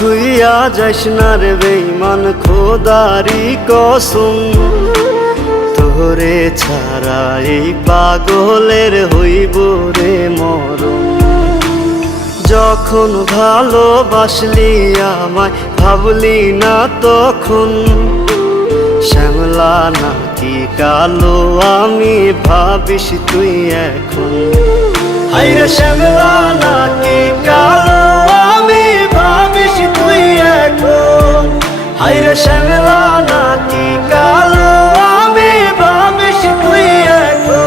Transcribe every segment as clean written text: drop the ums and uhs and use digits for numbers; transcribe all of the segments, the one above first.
ভুইয়া যাইস না রে বেঈমান, খোদারি কসম তোরে ছাড়া এই পাগলের হইব রে মরণ। যখন ভালোবাসলি আমায় ভাবলি না তখন, শ্যামলা নাকি কালো আমি ভাবিস তুই এখন। হায়রে শ্যামলা নাকি কালো আমি ভাবিস তুই এখন। হায়রে শ্যামলা নাকি কালো আমি ভাবিস তুই এখন।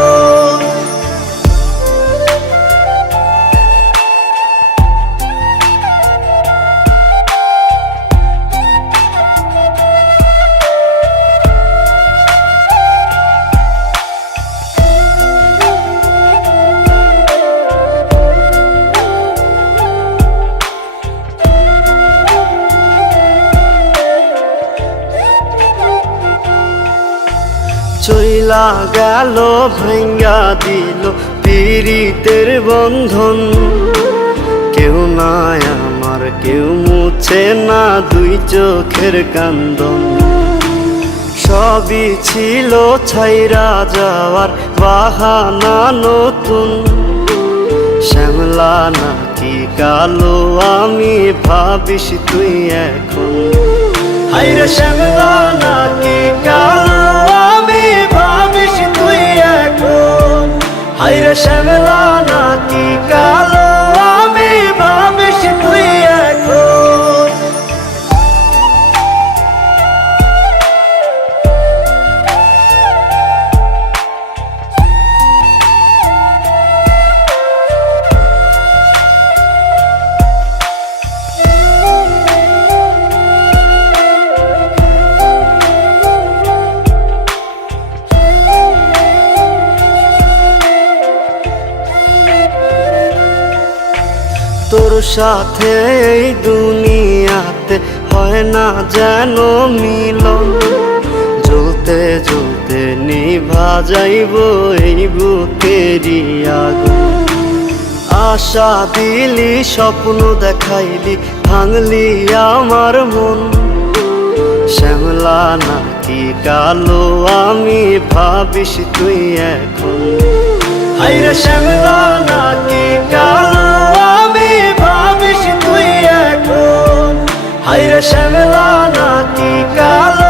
চইলা গেল ভাঙ্গা দিল পীড়িতের বন্ধন, কেউ নাই আমার কেউ মুছে না দুই চোখের কান্দন। সবই ছিল ছাইরা যাওয়ার বাহানা নতুন, শ্যামলা নাকি কালো আমি ভাবিস তুই এখন। হায়রে শ্যামলা নাকি কালো আমি ভাবিস তুই এখন। হায়রে শ্যামলা নাকি কালো আমি ভাবিস তুই এখন। তোর সাথে এই দুনিয়াতে হয় না যেন মিলন, জ্বলতে জ্বলতে নিভা যাইব এই বুকেরই আগুন। আশা দিলি স্বপ্ন দেখাইলি ভাঙলি আমার মন, শ্যামলা নাকি কালো আমি ভাবিস তুই এখন। হায়রে শ্যামলা নাকি কালো আমি ভাবিস তুই এখন। হায়রে শ্যামলা নাকি কালো